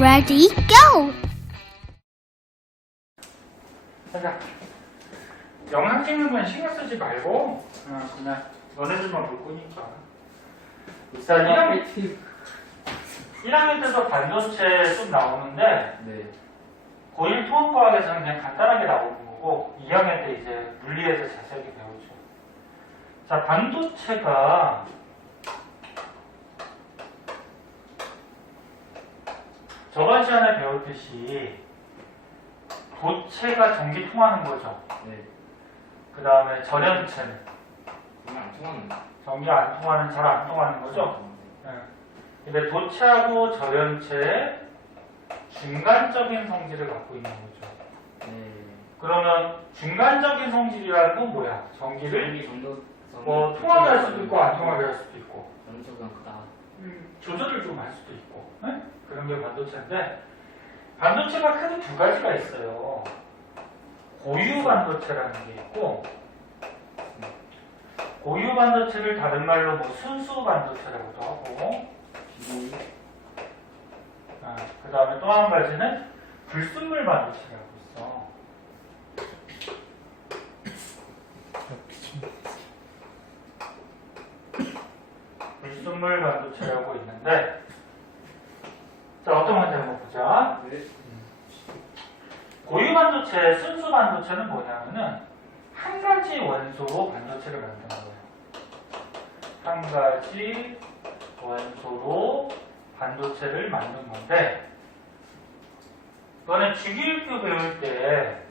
Ready, go! 자, 영상 찍는 건 신경 쓰지 말고 그냥 너네들만 볼 거니까. 자, 1학년 때도 반도체 좀 나오는데 네. 고1 통합과학에서는 그냥 간단하게 나오는 거고 2학년 때 이제 물리에서 자세하게 배우죠. 자, 반도체가 저번 시간에 배웠듯이 도체가 전기 통하는 거죠. 네. 그 다음에 절연체는 그냥 안 통하는데. 전기가 안 통하는, 잘 안 통하는 거죠. 네. 근데 도체하고 절연체의 중간적인 성질을 갖고 있는 거죠. 네. 그러면 중간적인 성질이라는 건 뭐야? 전기를 뭐 통하게 할 수도 있고 안 통하게 할 수도 있고 전기적은 크다. 조절을 좀 할 수도 있고 네? 그런 게 반도체인데 반도체가 크게 두 가지가 있어요. 고유 반도체라는 게 있고 고유 반도체를 다른 말로 뭐 순수 반도체라고도 하고 그 다음에 또 한 가지는 불순물 반도체라고 있어. 불순물 반도체라고 있는데 자, 어떤 건지 한번 보자. 네. 고유 반도체, 순수 반도체는 뭐냐면은 한 가지 원소로 반도체를 만드는 거예요. 한 가지 원소로 반도체를 만든 건데 이거는 주기율표 배울 때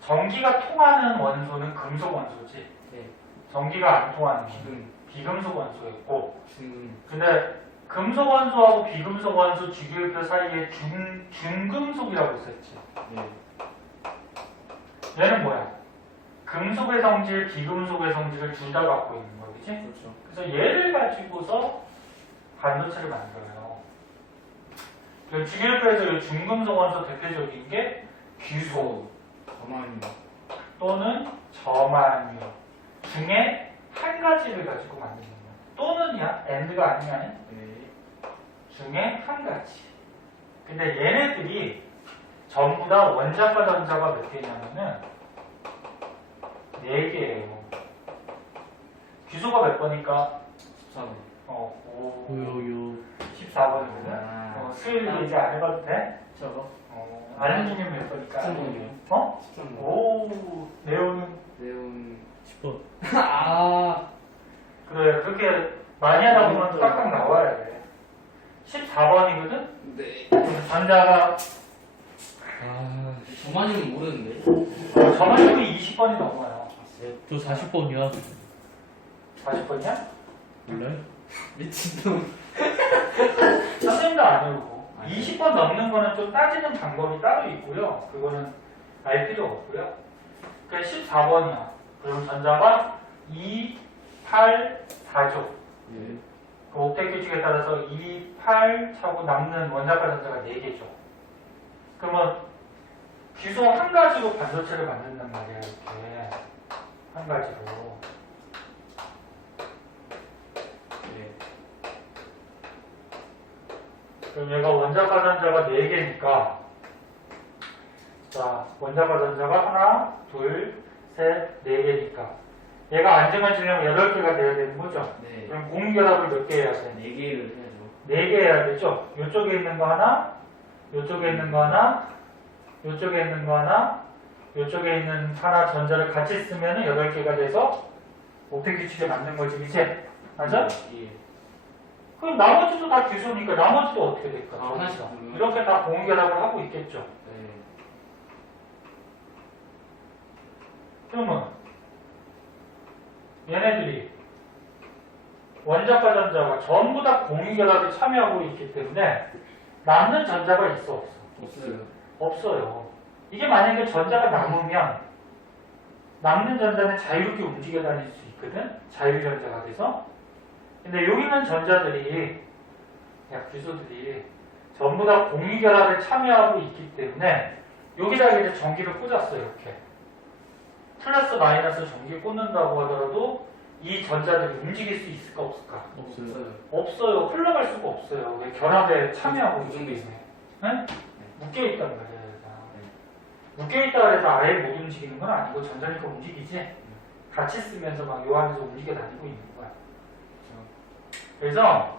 전기가 통하는 원소는 금속 원소지 네. 전기가 안 통하는 건 지금 비금속 원소였고 지금 근데 금속 원소하고 비금속 원소 주기율표 사이에 중금속이라고 있었지. 네. 얘는 뭐야? 금속의 성질, 비금속의 성질을 둘 다 갖고 있는 거, 그지? 그렇죠. 그래서 얘를 가지고서 반도체를 만들어요. 주기율표에서 이 중금속 원소 대표적인 게 규소 저만요. 또는 저만유 중에 한 가지를 가지고 만드는 거야. 또는이야? and가 아니야? 네. 중에 한 가지. 근데 얘네들이 전부 다 원자과 전자가 몇 개냐면은 4개예요. 규소가 몇 번이니까 14번. 14번이거든. 수요일에 이제 안 해봐도 돼? 저거? 알루미늄 몇 번이니까? 13번이요. 어? 13번. 오, 네온. 네온 10번. 아. 그래, 그렇게 많이 하다 보면 딱딱 나와야 돼. 14번이거든? 네. 전자가 저만이면 모르는데. 저만큼이 20번이 넘어요. 저 40번이야. 40번이야? 몰라요? 미친놈. 선생님도 안 외우고 20번 넘는 거는 좀 따지는 방법이 따로 있고요. 그거는 알 필요 없고요. 그게 14번이야. 그럼 전자가 2, 8, 4죠. 네. 그 옥텟 규칙에 따라서 2, 8 차고 남는 원자과 전자가 4개죠. 그러면 규소 한 가지로 반도체를 만든단 말이야. 이렇게 한 가지로. 네. 그럼 얘가 원자과 전자가 4개니까 자, 원자과 전자가 하나, 둘, 셋, 4개니까 얘가 안정해지려면 8개가 돼야 되는 거죠. 네. 그럼 공결합을 몇 개 해야 돼? 4개를 해야죠. 4개 해야 되죠. 이쪽에 있는 거 하나, 이쪽에 있는 거 하나, 이쪽에 있는 거 하나, 이쪽에 있는 하나 전자를 같이 쓰면 8개가 돼서 옥텟 규칙에 맞는 거지, 그치? 맞아? 예. 그럼 나머지도 다 규소니까 나머지도 어떻게 될까? 하나씩 저기서. 보면. 이렇게 다 공결합을 하고 있겠죠. 네. 그러면 얘네들이 원자과 전자가 전부 다 공유결합에 참여하고 있기 때문에 남는 전자가 있어 없어? 없어요. 없어요. 이게 만약에 전자가 남으면 남는 전자는 자유롭게 움직여 다닐 수 있거든? 자유전자가 돼서. 근데 여기 있는 전자들이 규소들이 전부 다 공유결합에 참여하고 있기 때문에 여기다가 이제 전기를 꽂았어요. 이렇게 플러스 마이너스 전기 꽂는다고 하더라도 이 전자들이 움직일 수 있을까 없을까? 없어요. 없어요. 흘러갈 수가 없어요. 왜 결합에 참여하고 있기 때문에. 네? 묶여있단 말이야. 묶여있다 그래서 아예 못 움직이는 건 아니고 전자니까 움직이지. 같이 쓰면서 막 요 안에서 움직여 다니고 있는 거야. 그래서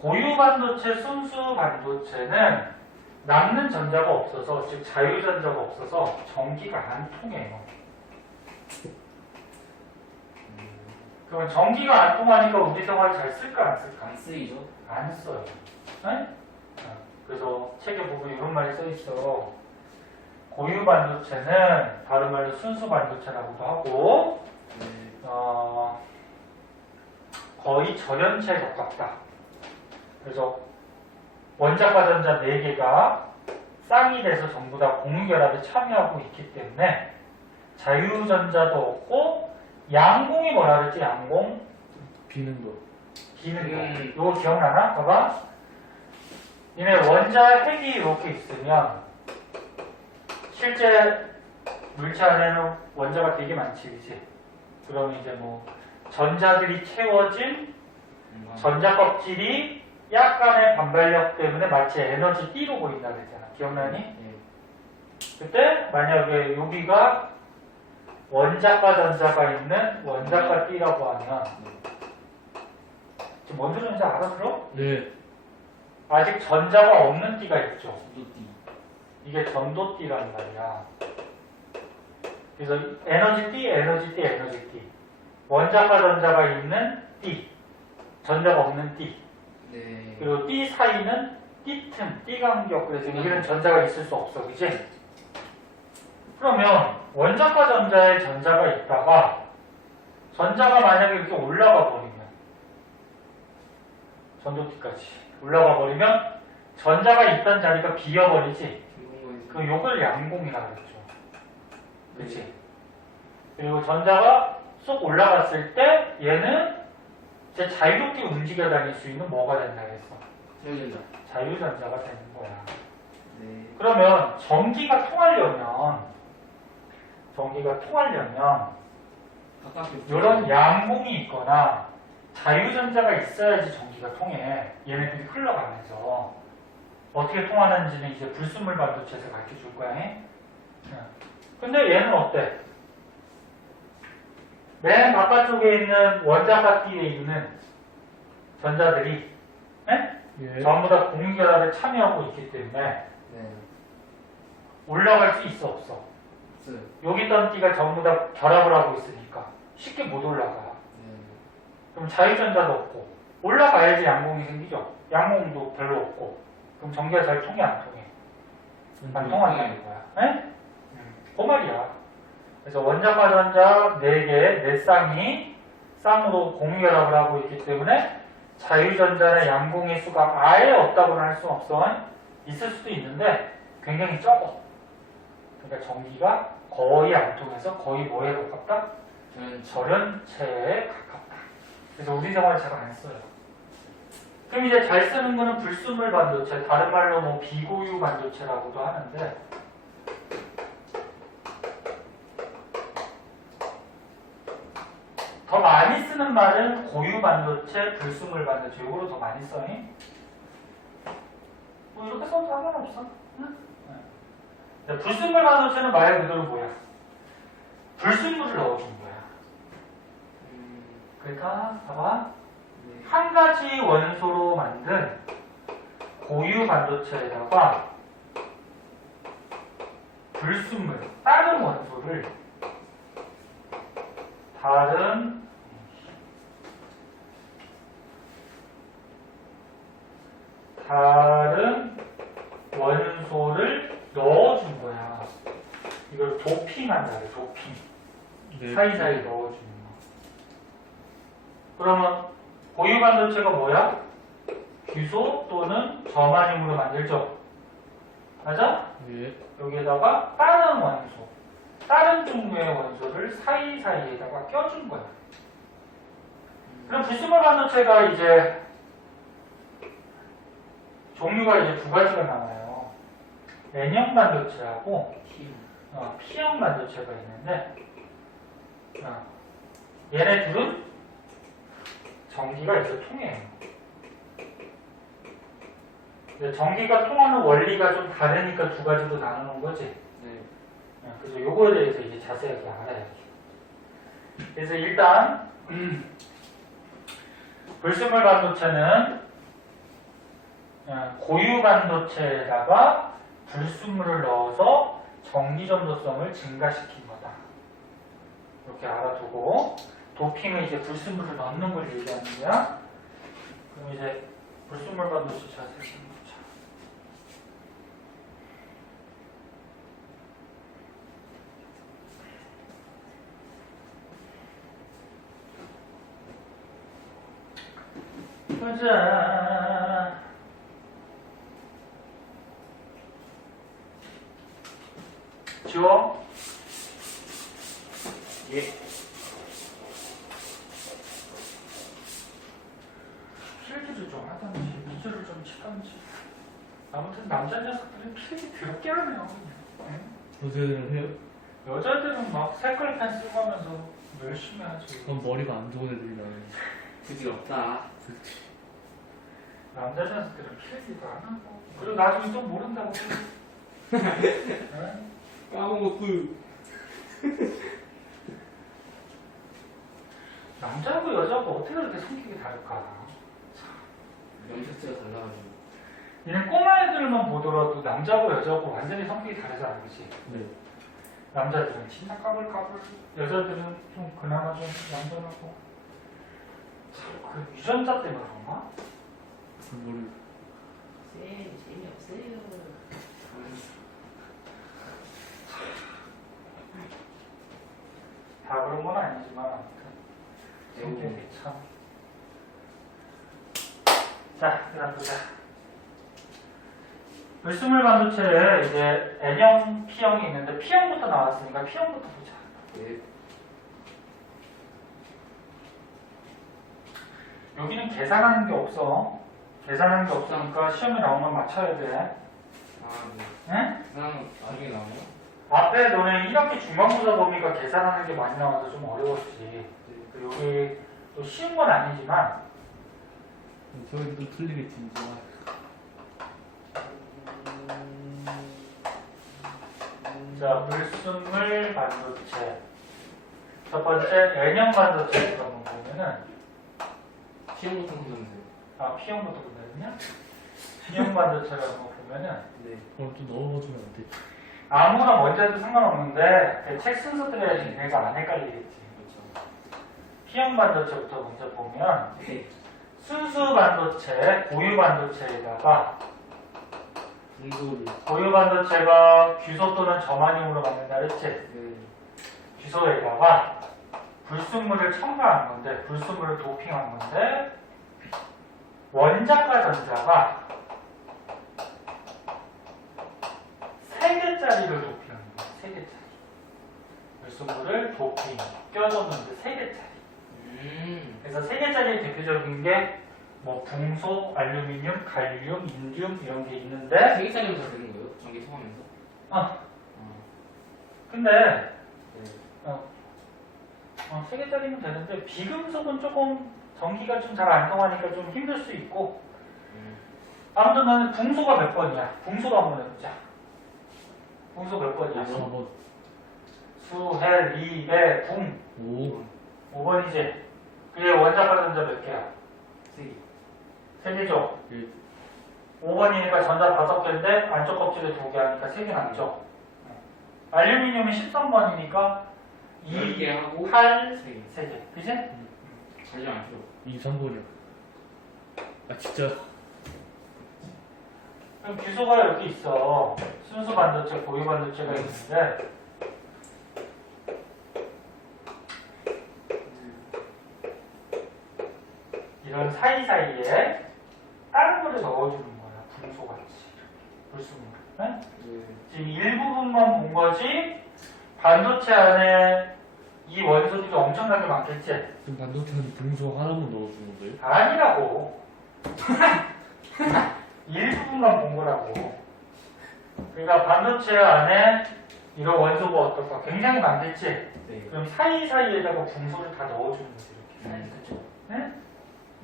고유 반도체, 순수 반도체는 남는 전자가 없어서, 즉 자유전자가 없어서 전기가 안 통해요. 그러면 전기가 안 통하니까 우리 생활 잘 쓸까 안 쓸까? 안 쓰이죠? 안 써요. 네? 그래서 책에 보면 이런 말이 써 있어. 고유 반도체는 다른 말로 순수 반도체라고도 하고, 네. 거의 절연체에 가깝다. 그래서 원자과 전자 4개가 쌍이 돼서 전부 다 공유결합에 참여하고 있기 때문에 자유전자도 없고, 양공이 뭐라 그랬지? 양공? 비는 거. 비는 거. 이거 기억나나? 봐봐. 니네 원자 핵이 이렇게 있으면 실제 물체 안에는 원자가 되게 많지, 그치? 그러면 이제 뭐 전자들이 채워진 전자 껍질이 약간의 반발력 때문에 마치 에너지 D로 보인다 그랬잖아. 기억나니? 네. 그때 만약에 여기가 원자과 전자가 있는 원자과 D라고 하면 지금 뭔 소리인지 알아들어? 네. 아직 전자가 없는 D가 있죠. 전도띠. 이게 전도띠란 말이야. 그래서 에너지 D, 에너지 D, 에너지 D. 원자과 전자가 있는 D. 전자가 없는 D. 네. 그리고 D 사이는 D 틈, D 간격. 그래서 여기는 전자가 있을 수 없어. 그지? 그러면 원자과 전자에 전자가 있다가 전자가 만약에 이렇게 올라가 버리면 전도띠까지 올라가 버리면 전자가 있던 자리가 비어버리지. 그 요걸 양공이라고 그랬죠. 그치? 그리고 전자가 쏙 올라갔을 때 얘는 이제 자유롭게 움직여 다닐 수 있는 뭐가 된다 그랬어? 자유전자. 자유전자가 되는 거야. 네. 그러면 전기가 통하려면 가깝게 이런 양공이 있거나 자유전자가 있어야지 전기가 통해. 얘네들이 흘러가면서 어떻게 통하는지는 이제 불순물 반도체에서 가르쳐 줄 거야. 근데 얘는 어때? 맨 바깥쪽에 있는 원자과 D에 있는 전자들이 예. 전부 다 공유결합에 참여하고 있기 때문에 네. 올라갈 수 있어 없어? 없어요. 여기 있던 D가 전부 다 결합을 하고 있으니까 쉽게 못 올라가. 네. 그럼 자유전자도 없고 올라가야지 양공이 생기죠. 양공도 별로 없고 그럼 전기가 잘 통해 안 통해? 안 통한다는 거야. 그 말이야. 그래서 원자과 전자 4개, 4쌍이 쌍으로 공유결합을 하고 있기 때문에 자유전자나 양공의 수가 아예 없다고는 할 수 없어. 있을 수도 있는데 굉장히 적어. 그러니까 전기가 거의 안 통해서 거의 뭐에 가깝다? 절연체에 가깝다. 그래서 우리 생활 잘 안 써요. 그럼 이제 잘 쓰는 거는 불순물 반도체, 다른 말로 뭐 비고유 반도체라고도 하는데 더 많이 쓰는 말은 고유 반도체, 불순물 반도체 이거로 더 많이 써니? 뭐 이렇게 써도 상관없어. 응? 네. 불순물 반도체는 말 그대로 뭐야? 불순물을 넣어준 거야. 그러니까 봐봐. 네. 한 가지 원소로 만든 고유 반도체에다가 불순물, 다른 원소를 다른 원소를 넣어준 거야. 이걸 도핑한다 그래, 도핑. 네. 사이사이 넣어주는 거. 그러면 고유 반도체가 뭐야? 규소 또는 저마늄으로 만들죠. 맞아? 예. 여기에다가 다른 원소, 다른 종류의 원소를 사이사이에다가 껴준 거야. 그럼 불순물 반도체가 이제 종류가 이제 2가지가 나와요. N형 반도체하고 P형 반도체가 있는데 얘네 둘은 전기가 이제 통해요. 근데 전기가 통하는 원리가 좀 다르니까 두 가지로 나누는 거지. 네. 그래서 요거에 대해서 이제 자세하게 알아야지. 그래서 일단 불순물 반도체는 고유 반도체에다가 불순물을 넣어서 전기 전도성을 증가시킨 거다. 이렇게 알아두고 도핑은 이제 불순물을 넣는 걸 얘기하는 거야. 그럼 이제 불순물 반도체 자세히 좀 보자. 보자. 지워. 예. 필기를 좀 하던지 미주를 좀 치던지. 아무튼 남자 녀석들은 필기 더럽게 하네요. 요새는 해요? 여자들은 막 색깔펜 쓰고 하면서 열심히 하지. 그건 머리가 안 좋은 애들이 나는. 부질없다. 남자 녀석들은 필기도 안 하고. 그리고 나중에 좀 모른다고. 응? 까먹었고. 남자하고 여자하고 어떻게 그렇게 성격이 다를까? 염색체가 달라가지고. 얘는 꼬마 애들만 보더라도 남자하고 여자하고 완전히 성격이 다르잖아, 그치? 네. 남자들은 진짜 까불까불, 여자들은 좀 그나마 좀 얌전하고. 그 유전자 때문에 그런가? 머리. 쌤, 재미없어요. 다 그런 건 아니지만 아무튼 성격이 에고. 참. 자, 그다음 보자. 불순물 반도체에 이제 N형, P형이 있는데 P형부터 나왔으니까 P형부터 보자. 네. 여기는 계산하는 게 없어. 계산하는 게 없으니까 시험에 나오면 맞춰야 돼. 아, 네. 응? 계산 나중에 나와요? 앞에 너네 1학기 중간고사 범위가 계산하는 게 많이 나와서 좀 어려웠지. 그 여기 또 쉬운 건 아니지만 저희도 틀리겠지 이제. 자, 불순물 반도체. 첫 번째 N형 반도체부터 한번 보면은 시험부터 한다면서요? 아, P형부터 보면은요. N형 반도체를 한번 보면은 네. 그럼 또 넣어주면 안 돼. 아무나 먼저 해도 상관없는데 그책 순서 들어야지 내가 안 헷갈리겠지. 그렇죠. P형 반도체부터 먼저 보면 네. 순수 반도체, 고유 반도체에다가 분소를. 고유 반도체가 규소 또는 점화형으로 만든다 그랬지? 네. 규소에다가 불순물을 첨가한 건데, 불순물을 도핑한 건데, 원자과 전자가 3개짜리를 도핑한 거야. 3개짜리. 불순물을 도핑, 껴줬는데 3개짜리. 그래서 3개짜리 대표적인 게 뭐 붕소, 알루미늄, 갈륨, 인듐 이런 게 있는데, 세개짜리면 다 되는 거예요? 전기 통하면서? 근데 네. 3개짜리면 되는데 비금속은 조금 전기가 좀 잘 안 통하니까 좀 힘들 수 있고, 아무튼 나는 붕소가 몇 번이야? 붕소로 한번 해보자. 붕소 몇 번이야? 4번. 수, 헬, 리, 배, 붕. 5. 5번이지? 그게 원자과 전자 몇 개야? 3개. 3개죠? 예. 5번이니까 전자 5개인데 안쪽 껍질에 2개 하니까 3개 남죠? 알루미늄이 13번이니까 10개 하고 8, 3개. 3개. 그지? 자주 안 필요. 2, 3번이요. 아 진짜. 그럼 규소가 여기 있어. 순수 반도체, 고유 반도체가 있는데, 이런 사이사이에 다른 거를 넣어주는 거야. 붕소같이. 불순물. 네? 지금 일부분만 본 거지, 반도체 안에 이 원소들이 엄청나게 많겠지? 지금 반도체는 붕소 하나만 넣어주는 거예요? 아니라고. 일부분만 본 거라고. 그러니까 반도체 안에 이런 원소가 어떨까? 굉장히 많겠지? 네. 그럼 사이사이에다가 붕소를 다 넣어주는 거지, 이렇게. 그쵸. 네?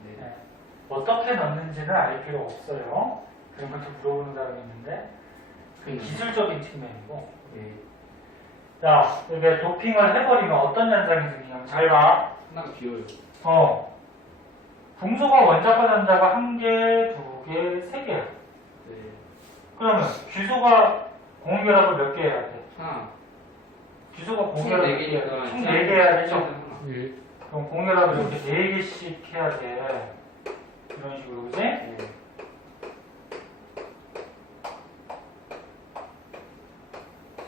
네. 어떻게 넣는지는 알 필요 없어요. 그런 것도 물어보는 사람이 있는데 그 기술적인 측면이고. 네. 자, 이게 도핑을 해버리면 어떤 현상이 생기냐면 잘 봐. 하나가 비어요. 붕소가 원자과 전자가 1개, 2개, 3개야. 네. 그러면 귀소가 공결합을 몇 개 해야 돼? 하나. 귀소가 총 공결합 4개니까. 총 4개 해야 되죠? 하나. 예. 그럼 공결합을 이렇게 4개씩 해야 돼. 이런 식으로, 그지? 네.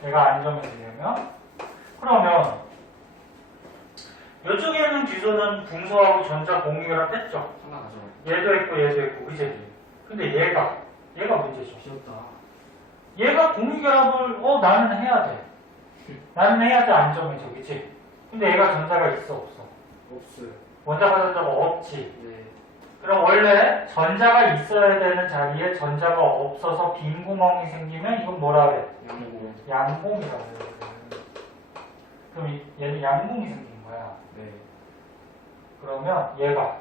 얘가 안정이 되려면. 그러면 이쪽에 있는 귀소는 붕소하고 전자 공결합 했죠? 하나 가져가요. 얘도 했고 얘도 했고, 그지? 근데 얘가 문제죠. 비었다. 얘가 공유결합을 나는 해야 돼. 나는 해야 돼 안정해져, 그치? 근데 얘가 전자가 있어 없어? 없어요. 원자가 전자가 없지. 네. 그럼 원래 전자가 있어야 되는 자리에 전자가 없어서 빈 구멍이 생기면 이건 뭐라 그래? 양고. 양공이라고 그래. 그럼 얘는 양공이 생긴 거야. 네. 그러면 얘가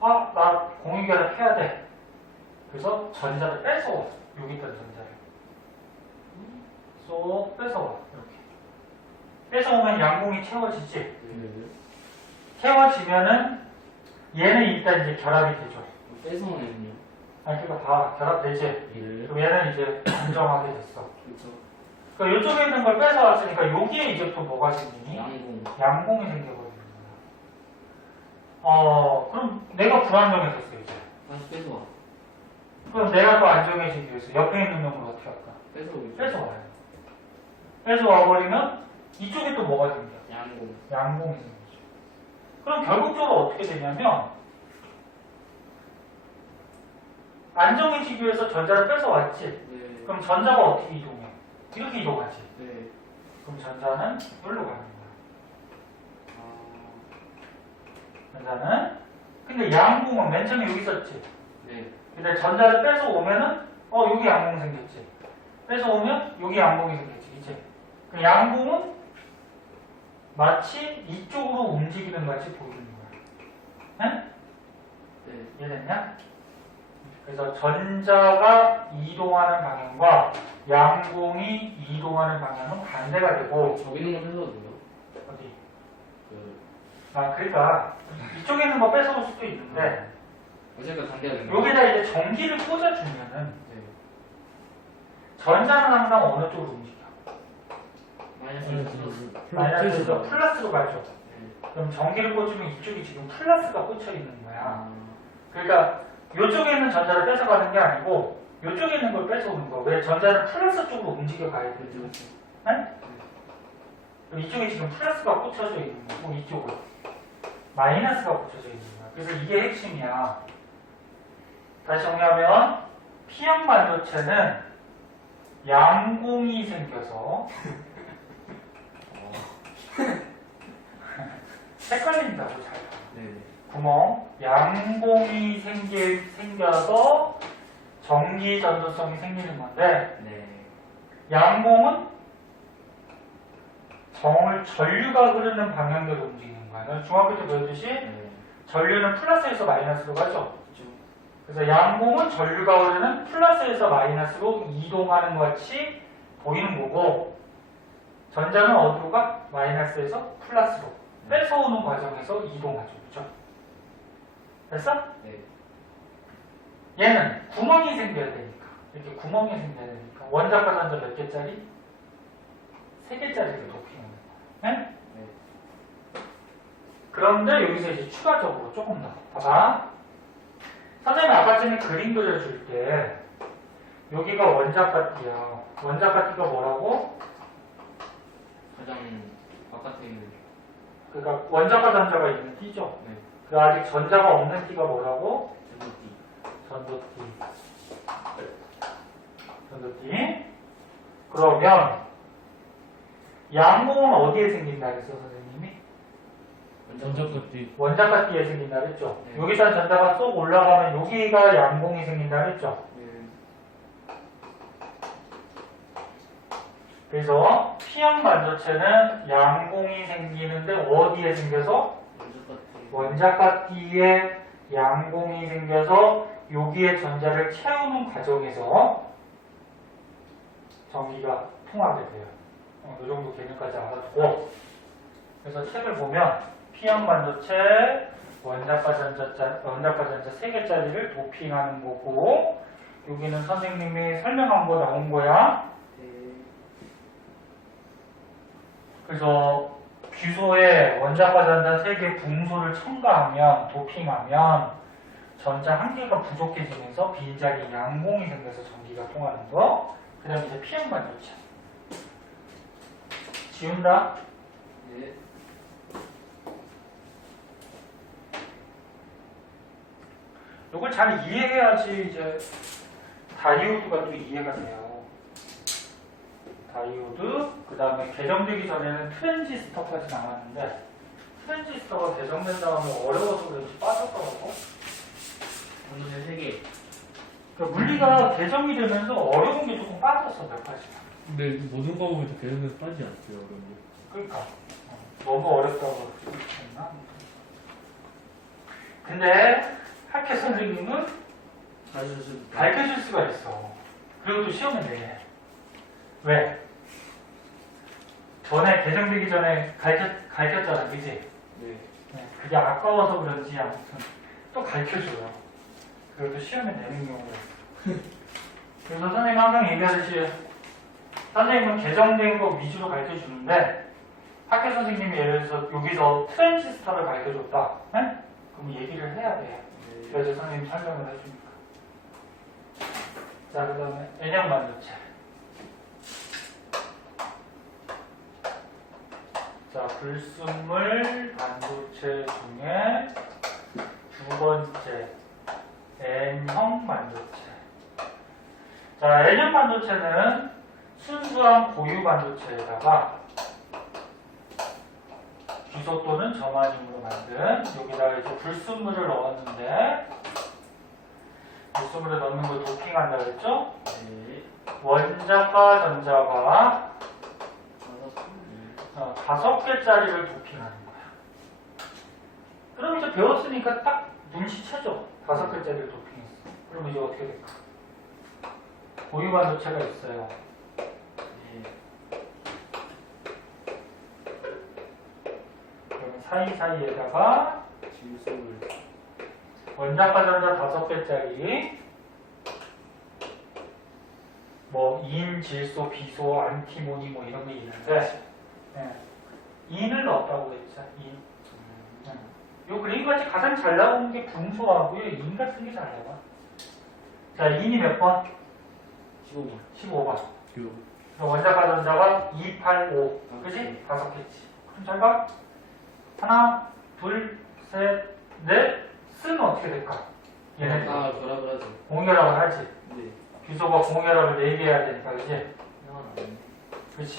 나 공유결합 해야 돼. 그래서 전자를 뺏어와. 여기 있던 전자를 쏙 뺏어와. 이렇게 뺏어오면 양공이 채워지지. 네. 채워지면은 얘는 일단 이제 결합이 되죠. 뺏어오는요. 아니 그러니까 다 결합되지. 예. 그럼 얘는 이제 안정하게 됐어. 그렇죠. 그러니까 이쪽에 있는 걸 뺏어왔으니까 여기에 이제 또 뭐가 생기니? 양공. 양공이 생겨버리는 거야. 그럼 내가 불안정해졌어 이제. 다시 뺏어와. 그럼 내가 또 안정해지기 위해서 옆에 있는 놈을 어떻게 할까? 뺏어오죠. 뺏어와요. 뺏어와버리면 이쪽에 또 뭐가 생겨? 양공. 양공이 생기죠. 그럼 결국적으로 어떻게 되냐면 안정해지기 위해서 전자를 뺏어왔지. 네. 그럼 전자가 어떻게 이동해? 이렇게 이동하지. 네. 그럼 전자는 여기로 가는 거야. 전자는 근데 양공은 맨 처음에 여기 있었지. 네. 근데 전자를 뺏어오면은 여기 양공 생겼지. 뺏어오면 여기 양공이 생겼지. 그치? 그 양공은 마치 이쪽으로 움직이는 같이 보이는 거야. 응? 네. 이해됐냐? 그래서 전자가 이동하는 방향과 양공이 이동하는 방향은 반대가 되고 저기 있는 거 뺏어도 돼요? 어디? 그 그러니까 이쪽에 있는 거 뺏어올 수도 있는데 어제가 반대가 되는 거. 여기다 이제 전기를 꽂아주면은 네. 전자는 항상 어느 쪽으로 움직여? 마이너스에서 플러스로 가죠. 네. 그럼 전기를 꽂으면 이쪽이 지금 플러스가 꽂혀 있는 거야. 아. 그러니까 이쪽에 있는 전자를 뺏어가는 게 아니고 이쪽에 있는 걸 뺏어오는 거. 왜 전자는 플러스 쪽으로 움직여 가야 되지? 그렇죠. 네? 그럼 이쪽에 지금 플러스가 꽂혀져 있는 거고 이쪽은 마이너스가 꽂혀져 있는 거야. 그래서 이게 핵심이야. 다시 정리하면 P형 반도체는 양공이 생겨서 헷갈린다고 잘 봐. 네. 구멍, 양공이 생겨서 전기 전도성이 생기는 건데 네. 양공은 전류가 흐르는 방향대로 움직이는 거야. 중학교 때 배웠듯이 네. 전류는 플러스에서 마이너스로 가죠. 그렇죠. 그래서 양공은 전류가 흐르는 플러스에서 마이너스로 이동하는 것 같이 보이는 거고 전자는 어디로 가? 마이너스에서 플러스로 뺏어오는 과정에서 이동하죠. 그렇죠? 됐어? 네. 얘는 구멍이 생겨야 되니까 이렇게 구멍이 생겨야 되니까 원자과 전자 몇 개짜리? 3개짜리를 도핑하는 거야. 네? 네. 그런데 여기서 이제 추가적으로 조금 더 봐봐. 선생님이 아까 전에 그림 그려줄 때 여기가 원자과띠야. 원자과띠가 뭐라고? 가장 바깥에 있는. 그러니까 원자과 전자가 있는 띠죠. 네. 그 아직 전자가 없는 띠가 뭐라고? 전도띠. 전도띠. 그러면 양공은 어디에 생긴다 그랬어 선생님이? 전자까지. 원자과띠에 생긴다 그랬죠. 네. 여기다 전자가 쏙 올라가면 여기가 양공이 생긴다 그랬죠. 네. 그래서 P형 반도체는 양공이 생기는데 어디에 생겨서? 전도띠. 원자과띠에 양봉이 생겨서 여기에 전자를 채우는 과정에서 전기가 통하게 돼요. 이 정도 개념까지 알아두고 그래서 책을 보면 P형 반도체 원자과 전자 3개짜리를 도핑하는 거고 여기는 선생님이 설명한 거 나온 거야. 그래서 귀소에 원자과 전자 3개 분소를 첨가하면 도핑하면 전자 1개가 부족해지면서 빈자리 양봉이 생겨서 전기가 통하는 거. 그 다음에 이제 P형 반도체 지운다. 네. 이걸 잘 이해해야지 이제 다이오드가 또 이해가 돼요. 다이오드, 그 다음에 개정되기 전에는 트랜지스터까지 나왔는데 트랜지스터가 개정된 다음에 어려워서 그런지 빠졌더라고. 반도체 3개. 그러니까 물리가 개정이 되면서 어려운 게 조금 빠졌어, 몇 가지가. 근데 모든 과목에서 계속해서 빠지지 않았어요, 어려운 게. 그러니까 너무 어렵다고 했나? 근데 학교 선생님은 가르쳐줄 수가 있어. 그리고 또 시험을 내. 왜? 전에 개정되기 전에 가르쳤잖아, 그지? 네. 그게 아까워서 그런지 아무튼 또 가르쳐줘요. 그리고 또 시험에 내는 경우가 있어. 그래서 선생님 항상 얘기하듯이 선생님은 개정된 거 위주로 가르쳐주는데 학교 선생님이 예를 들어서 여기서 트랜지스터를 가르쳐줬다. 네? 그럼 얘기를 해야 돼요. 그래서 선생님 설명을 해주니까. 자, 그 다음에 N형 반도체. 자, 불순물 반도체 중에 두 번째 N형 반도체. 자, N형 반도체는 순수한 고유 반도체에다가 기소 또는 점화심으로 만든 여기다가 이제 불순물을 넣었는데 불순물을 넣는 걸 도핑한다 그랬죠? 네. 원자과 전자가 5개짜리를 도핑하는 거야. 그럼 이제 배웠으니까 딱 눈치채죠. 5개짜리를 도핑했어. 그럼 이제 어떻게 될까? 고유 반도체가 있어요. 그럼 사이사이에다가 질소를. 원자과 전자 5개짜리 뭐 인, 질소, 비소, 안티모니 뭐 이런 게 있는데 인을 넣었다고 그랬죠. 인. 요 그림 같이 가장 잘 나오는 게 분소하고요. 인 같은 게 잘 나와. 자, 인이 몇 번? 15번. 15번. 그 원자과 전자가 2, 8, 5. 그지? 5개지. 그럼 잘 봐. 하나, 둘, 셋, 넷. 쓰면 어떻게 될까? 얘네들. 아, 결합을 하죠. 공결합을 하지. 네. 규소가 공결합을 4개 해야 되니까, 그지? 하나는 안 돼. 그렇지.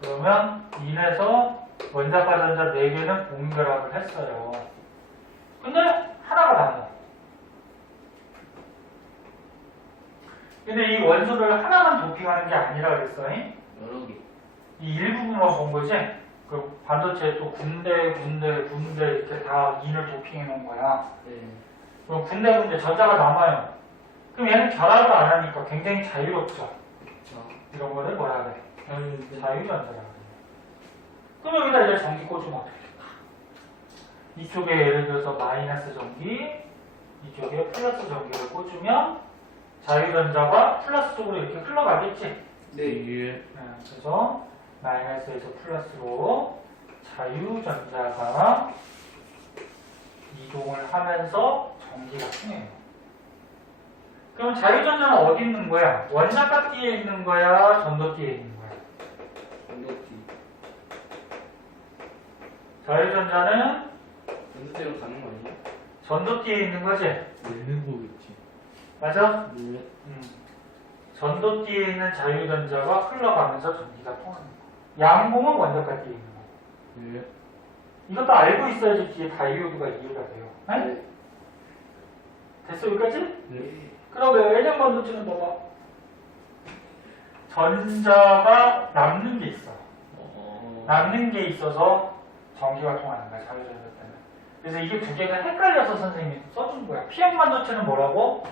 그러면 인에서 원자과 전자 4개는 공결합을 했어요. 근데 하나가 남아. 근데 이 원소를 하나만 도핑하는 게 아니라 그랬어. 여러 개. 이 일부분만 본 거지. 그 반도체에 또 군데 이렇게 다 인을 도핑해 놓은 거야. 네. 그럼 군데 전자가 남아요. 그럼 얘는 결합을 안 하니까 굉장히 자유롭죠. 그쵸. 이런 거를 뭐라 그래? 자유전자라고 그래. 그럼 여기다 이제 전기 꽂으면 어떻게 될까? 이쪽에 예를 들어서 마이너스 전기, 이쪽에 플러스 전기를 꽂으면 자유전자가 플러스 쪽으로 이렇게 흘러가겠지? 네. 이게 그래서 마이너스에서 플러스로 자유전자가 이동을 하면서 전기가 통해요. 그럼 자유전자는 어디 있는 거야? 원자값 뒤에 있는 거야? 전도띠에 있는 거야? 전도띠. 자유전자는 전도띠로 가는 거 아니에요? 전도띠에 있는 거지? 있는 거겠지. 맞아? 네. 전도띠에 있는 자유전자가 흘러가면서 전기가 통하는 거야. 양봉은 원자값 뒤에 있는 거야. 네. 이것도 알고 있어야지 뒤에 다이오드가 이해가 돼요. 네? 됐어 여기까지? 네. 그러면 N형 반도체는 봐봐. 전자가 남는 게 있어. 남는 게 있어서 전기가 통하는 거야. 자유전자 때문에. 그래서 이게 두 개가 헷갈려서 선생님이 써준 거야. P형 반도체는 뭐라고?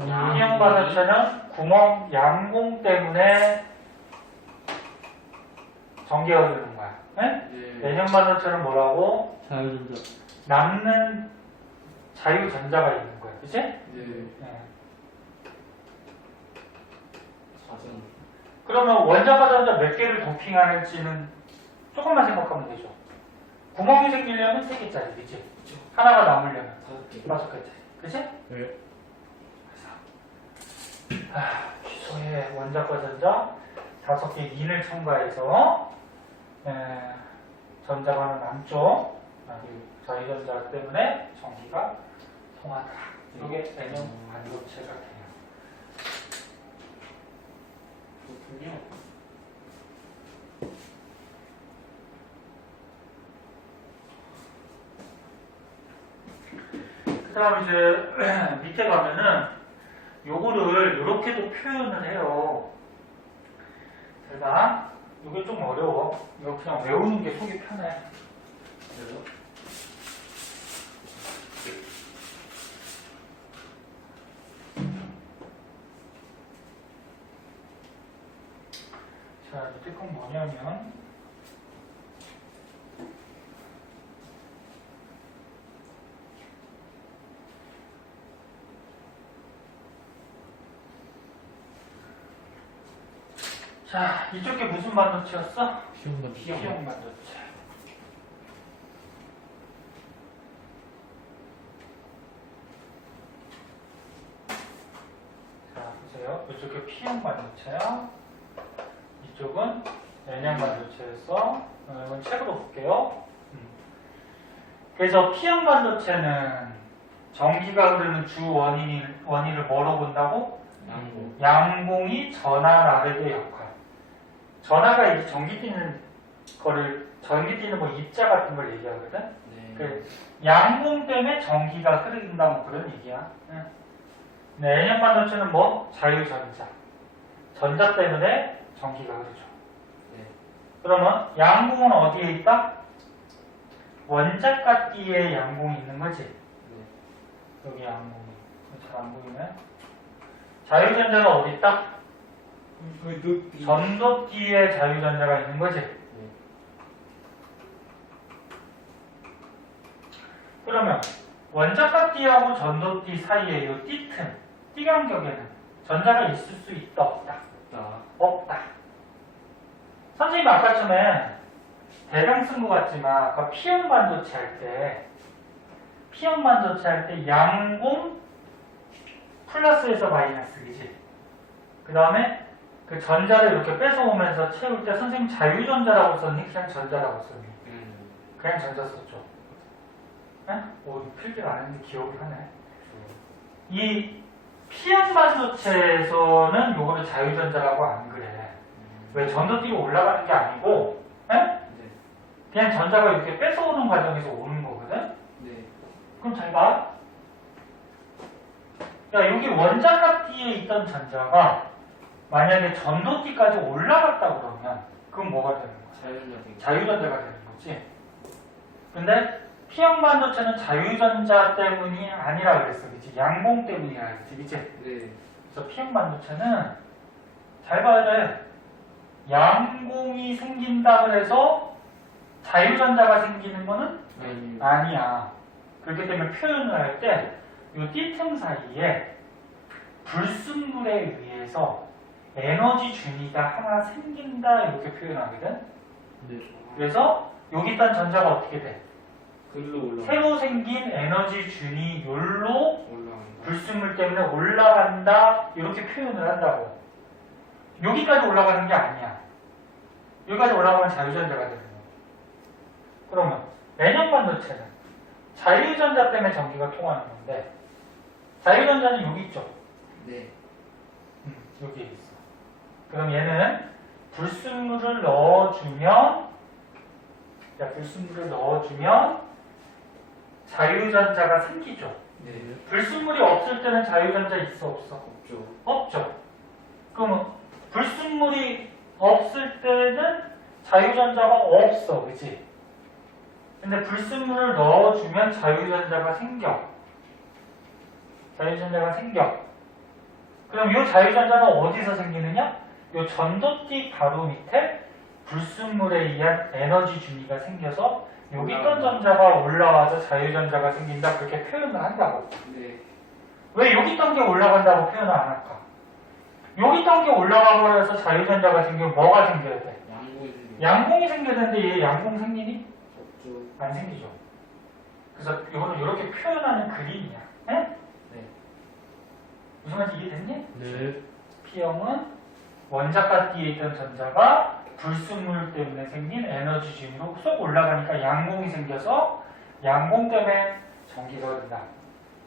양. P형 반도체는 구멍, 양공 때문에 전기가 흐르는 거야. 네? 네. N형 반도체는 뭐라고? 자유전자. 남는 자유전자가 있는 거야. 그치? 네. 네. 자전. 그러면 원자가 전자 몇 개를 도핑하는지는 조금만 생각하면 되죠. 구멍이 생기려면 3개짜리, 그치? 하나가 남으려면 5개. 5개짜리. 그치? 네. 기소에 원자과 전자 5개 인을 첨가해서 전자가 남쪽 자유전자 때문에 전기가 통하더라. 이게 N형 반도체가 돼요. 그렇군요. 그 다음 이제 밑에 가면은 요거를 이렇게도 표현을 해요. 제가 이게 좀 어려워. 이거 그냥 외우는 게 속이 편해. 그래요? 자, 밑에 건 뭐냐면 자, 이쪽에 무슨 반도체였어? 시험 반도체. P형 반도체. 자, 보세요. 이쪽에 P형 반도체야. 이쪽은 N형 반도체에서 이건 책으로 볼게요. 그래서 P형 반도체는 전기가 흐르는 주 원인을 뭐로 본다고? 양고. 양공이 전하 나르게 역할. 전하가 이제 전기 뛰는 뭐 입자 같은 걸 얘기하거든. 네. 그 양공 때문에 전기가 흐른다 뭐 그런 얘기야. 네, N형 반도체는 뭐 자유전자. 전자 때문에 전기가 흐르죠. 네. 그러면 양공은 어디에 있다? 원자과 띠에 양공이 있는 거지. 네. 여기 양공이. 잘 안 보이네. 자유전자가 어디 있다? 전도띠에 자유전자가 있는 거지. 네. 그러면 원자과 띠하고 전도띠 사이에 이 띠틈, 띠간격에는 전자가 있을 수 있다 없다? 나. 없다. 선생님 아까쯤에 대강 쓴 것 같지만 아까 P형 반도체 할 때 양공 플러스에서 마이너스, 그지? 그 다음에 그 전자를 이렇게 뺏어오면서 채울 때 선생님 자유전자라고 썼니? 그냥 전자라고 썼니? 그냥 전자 썼죠. 네? 오, 필기를 안 했는데 기억을 하네. 이 P형 반도체에서는 요거를 자유전자라고 안 그래. 왜 전도띠가 올라가는 게 아니고, 네? 네. 그냥 전자가 이렇게 뺏어오는 과정에서 오는 거거든? 네. 그럼 잘 봐. 야, 여기 원자과 띠에 있던 전자가 만약에 전도띠까지 올라갔다 그러면 그건 뭐가 되는 거야? 자유전자 되기. 자유전자가 되는 거지. 근데 P형 반도체는 자유전자 때문이 아니라 그랬어. 그치? 양공 때문이라 그랬지. 그치? 네. 그래서 P형 반도체는 잘 봐야 돼. 양공이 생긴다 그래서 자유전자가 생기는 거는 아니. 아니야. 그렇기 때문에 표현을 할 때 이 띠틈 사이에 불순물에 의해서 에너지 준위가 하나 생긴다 이렇게 표현하거든. 네. 그래서 여기 있던 전자가 어떻게 돼? 글로 올라가. 새로 생긴 에너지 준위율로 올라간다. 불순물 때문에 올라간다 이렇게 표현을 한다고. 여기까지 올라가는 게 아니야. 여기까지 올라가면 자유전자가 되는 거야. 그러면 N형 반도체는 자유전자 때문에 전기가 통하는 건데 자유전자는 여기 있죠. 네. 여기에 있어. 그럼 얘는 불순물을 넣어주면 자유전자가 생기죠. 네. 불순물이 없을 때는 자유전자 있어 없어? 없죠. 없죠. 그럼 불순물이 없을 때는 자유전자가 없어, 그치? 근데 불순물을 넣어주면 자유전자가 생겨. 자유전자가 생겨. 그럼 이 자유전자는 어디서 생기느냐? 이 전도띠 가로 밑에 불순물에 의한 에너지 준위가 생겨서 여기 있던 전자가 올라와서 자유전자가 생긴다. 그렇게 표현을 한다고. 네. 왜 여기 있던 게 올라간다고 표현을 안 할까? 여기 있던 게 올라가고 해서 자유전자가 생기면 뭐가 생겨야 돼? 양보해 주세요. 양봉이 생겨야 되는데 얘 양봉 생기니? 없죠. 안 생기죠. 그래서 이거는 이렇게 표현하는 그림이야. 네? 네. 무슨 말인지 이해됐니? 네. P형은 원자가 D에 있던 전자가 불순물 때문에 생긴 에너지 준위로 쏙 올라가니까 양봉이 생겨서 양봉 때문에 전기가 흐른다.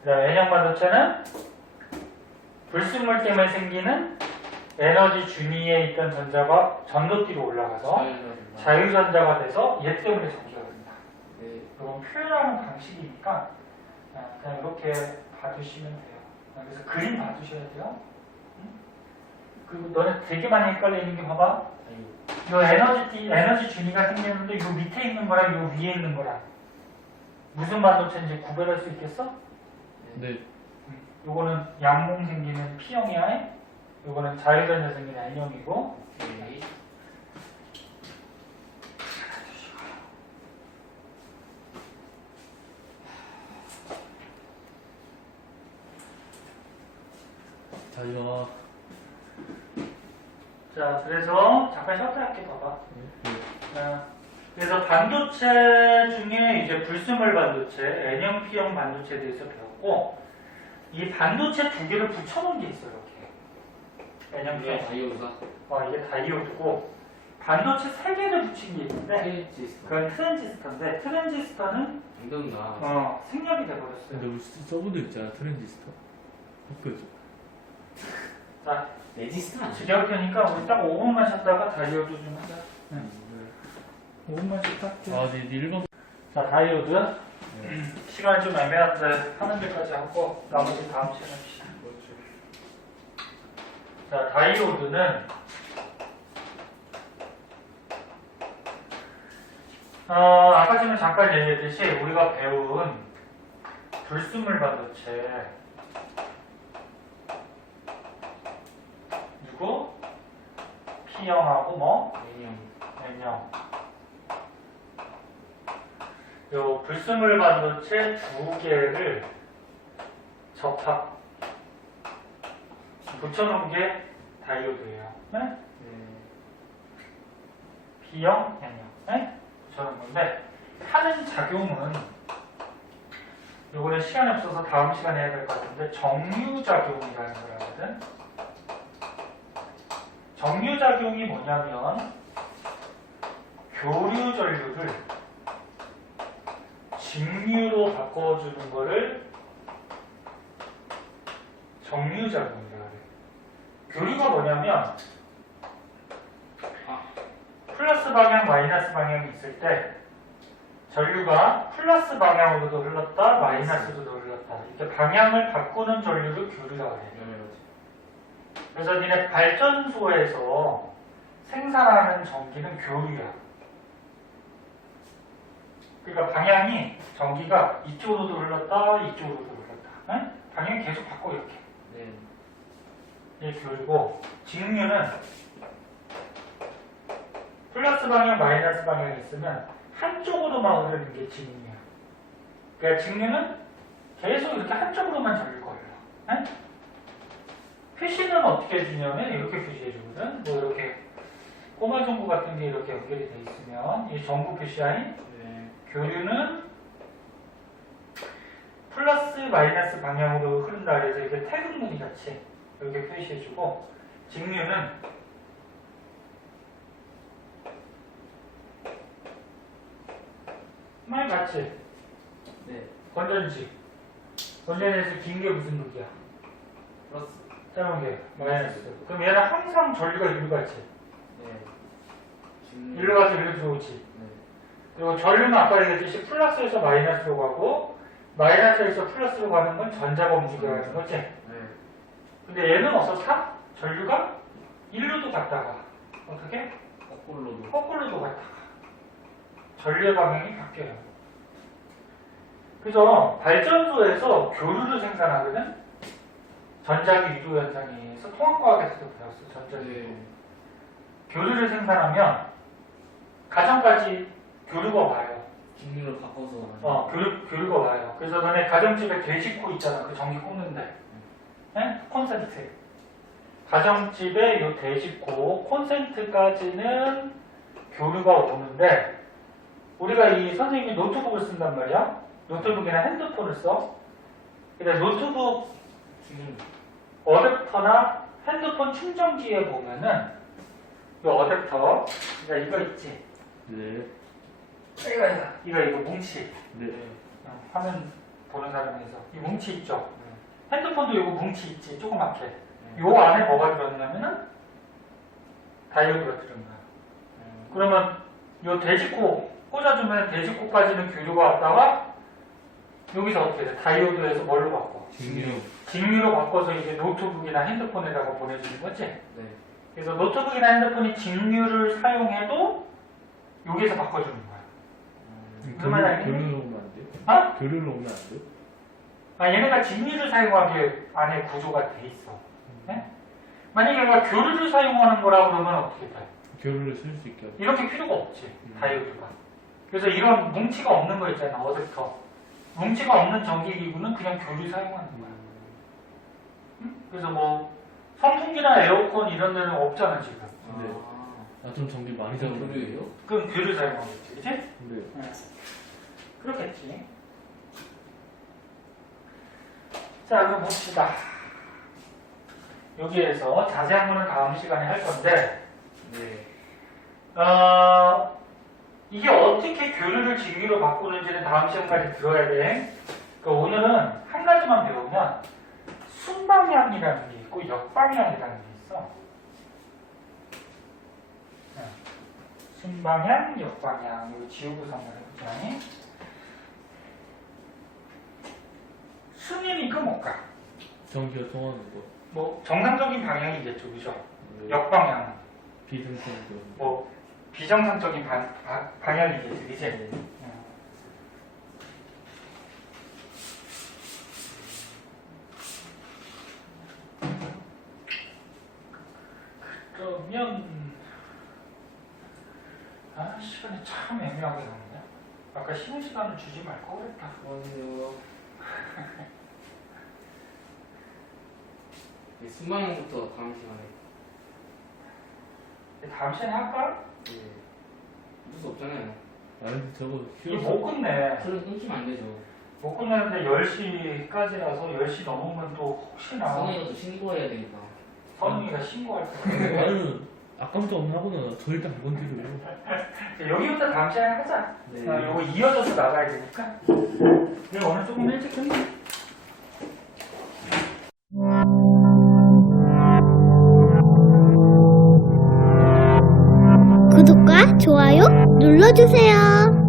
그 다음에 N형 반도체는 불순물 때문에 생기는 에너지 준위에 있던 전자가 전도띠로 올라가서 자유전자가 돼서 얘 때문에 전기가 흐른다. 네. 이건 표현하는 방식이니까 그냥 이렇게 봐주시면 돼요. 그래서 그림 봐주셔야 돼요. 응? 그리고 너네 되게 많이 헷갈리는 게 봐봐. 이 에너지 준위가 생기는데 이 밑에 있는 거랑 이 위에 있는 거랑 무슨 반도체인지 구별할 수 있겠어? 네. 요거는 양봉 생기는 P형이야. 요거는 자유전자 생기는 N형이고. 네. 자, 이거. 자, 그래서 잠깐 쉬었다 봐봐. 네. 자, 그래서 반도체 중에 이제 불순물 반도체, N형, P형 반도체에 대해서 배웠고, 이 반도체 두 개를 붙여놓은 게 있어요, 이렇게. N형, 이게 P형. 다이오사. 이게 다이오드고, 반도체 세 개를 붙인 게 있는데, 테이지스터. 그건 트랜지스터인데, 트랜지스터는 정답나. 생략이 돼버렸어요. 근데 우리 서브도 있잖아, 트랜지스터. 학교죠. 자, 레지스터 아니야? 지겨울 테니까 우리 딱 5분만 쉬었다가 다이오드 좀 하자. 5분만 쉬었다 할게요. 아, 네, 1번. 자, 다이오드. 네. 시간이 좀 애매한데 하는 데까지 하고 나머지 다음 시간에 합시다. 자, 다이오드는 아까 전에 잠깐 얘기했듯이 우리가 배운 불순물 반도체 누구? P형하고 뭐? N형. N형. 요 불순물 반도체 두 개를 접합 붙여놓은 게 다이오드예요. 네? 네. B형, N형. 네? 붙여놓은 건데 하는 작용은 요거는 시간이 없어서 다음 시간에 해야 될 것 같은데 정류작용이라는 걸 하거든. 정류작용이 뭐냐면 교류 전류를 직류로 바꿔주는 거를 정류작용이라고 해요. 교류가 뭐냐면 플러스 방향, 마이너스 방향이 있을 때 전류가 플러스 방향으로도 흘렀다, 마이너스로도 흘렀다. 이렇게 방향을 바꾸는 전류를 교류라고 해요. 그래서 니네 발전소에서 생산하는 전기는 교류야. 그러니까 방향이 전기가 이쪽으로도 흘렀다, 이쪽으로도 흘렀다. 네? 방향이 계속 바꿔 이렇게. 네. 이게 교류고 직류는 플러스 방향, 마이너스 방향이 있으면 한쪽으로만 흐르는 게 직류야. 그러니까 직류는 계속 이렇게 한쪽으로만 전류가 흘러. 네? 표시는 어떻게 해주냐면 이렇게 표시해주거든. 뭐 이렇게 꼬마 전구 같은 게 이렇게 연결이 돼 있으면 이 전구 표시하인 네. 교류는 플러스 마이너스 방향으로 흐른다 그래서 이렇게 태극무늬 같이 이렇게 표시해주고 직류는 말 같이 네. 건전지 건전지에서 긴 게 무슨 극이야? 플러스. 짧은 게 마이너스. 그럼 얘는 항상 전류가 일로 가지. 네. 일로 가서 일로 들어오지. 네. 그리고 전류는 아까 얘기했듯이 플러스에서 마이너스로 가고 마이너스에서 플러스로 가는 건 전자가 움직여가는 거지. 네. 근데 얘는 어떻다? 전류가 일로도 갔다가 어떻게? 거꾸로도. 거꾸로도 갔다가 전류의 방향이 바뀌어요. 그래서 발전소에서 교류를 생산하거든. 전자기 유도 현상에 의해서 통합과학에서도 배웠어. 전자기 유도. 네. 교류를 생산하면 가정까지 교류가 와요. 직류를 바꿔서. 교류가 와요. 그래서 너네 가정집에 돼지코 있잖아. 그 전기 꽂는데. 네? 콘센트. 가정집에 요 돼지코 콘센트까지는 교류가 오는데 우리가 이 선생님이 노트북을 쓴단 말이야. 노트북이나 핸드폰을 써. 근데 노트북 어댑터나 핸드폰 충전기에 보면은 이 어댑터, 그러니까 이거 있지. 네. 이거 뭉치. 네. 화면 보는 사람에서 이 뭉치 있죠. 핸드폰도 이거 뭉치 있지. 조그맣게. 요 안에 뭐가 들었냐면은 다이오드가 들은 거야. 그러면 요 돼지코 꽂아주면 돼지코까지는 교류가 왔다가 여기서 어떻게 돼? 다이오드에서 뭘로 바꿔? 직류. 직류로 바꿔서 이제 노트북이나 핸드폰에다가 보내주는 거지. 네. 그래서 노트북이나 핸드폰이 직류를 사용해도 여기서 바꿔주는 거야. 무슨 말이 알겠니? 교류로 오면 안 돼? 어? 교류로 오면 안 돼? 얘네가 직류를 사용하게 안에 구조가 돼 있어. 네? 만약에 얘가 교류를 사용하는 거라 그러면 어떻게 돼? 교류를 쓸 수 있게 하고. 이렇게 필요가 없지. 다이오드가. 그래서 이런 뭉치가 없는 거 있잖아. 어댑터. 뭉치가 없는 전기기구는 그냥 교류 사용하는 거야. 응? 그래서 뭐 선풍기나 에어컨 이런 데는 없잖아 지금. 네. 아, 좀 전기 많이 이건 잡는 교류예요? 그럼 교류 사용하겠지, 그치? 네. 그렇겠지. 자, 그럼 봅시다. 여기에서 자세한 거는 다음 시간에 할 건데, 네. 이게 어떻게 교류를 직류로 바꾸는지는 다음 시간까지 들어야 돼. 그러니까 오늘은 한 가지만 배우면 순방향이라는 게 있고 역방향이라는 게 있어. 순방향, 역방향. 이거 지우고 한번 해보자. 순이니까 뭘까? 전기가 통하는 거. 뭐 정상적인 방향이겠죠, 그죠? 네. 역방향. 비등성도. 뭐 비정상적인 방향이겠지, 그치? 그러면 시간이 참 애매하게 가네. 아까 쉬는 시간을 주지 말 걸 그랬다. 안녕하세요. 순방향부터 다음 시간에. 다음 시간에 할까? 네. 무수 없잖아요. 아, 근데 저거 이거 못 끝내. 그럼 끊기면 안 되죠. 못 끝내는데 10시까지라서 10시 넘으면 또 혹시나 선생님도 신고해야 되니까. 선웅이가 신고할 거야. 나는 아까부터 하고는 절대 안 건드려요. 여기부터 다음 시간에 하자. 네. 이거 이어져서 나가야 되니까. 내가 오늘 조금 일찍 했네. 구독과 좋아요 눌러주세요.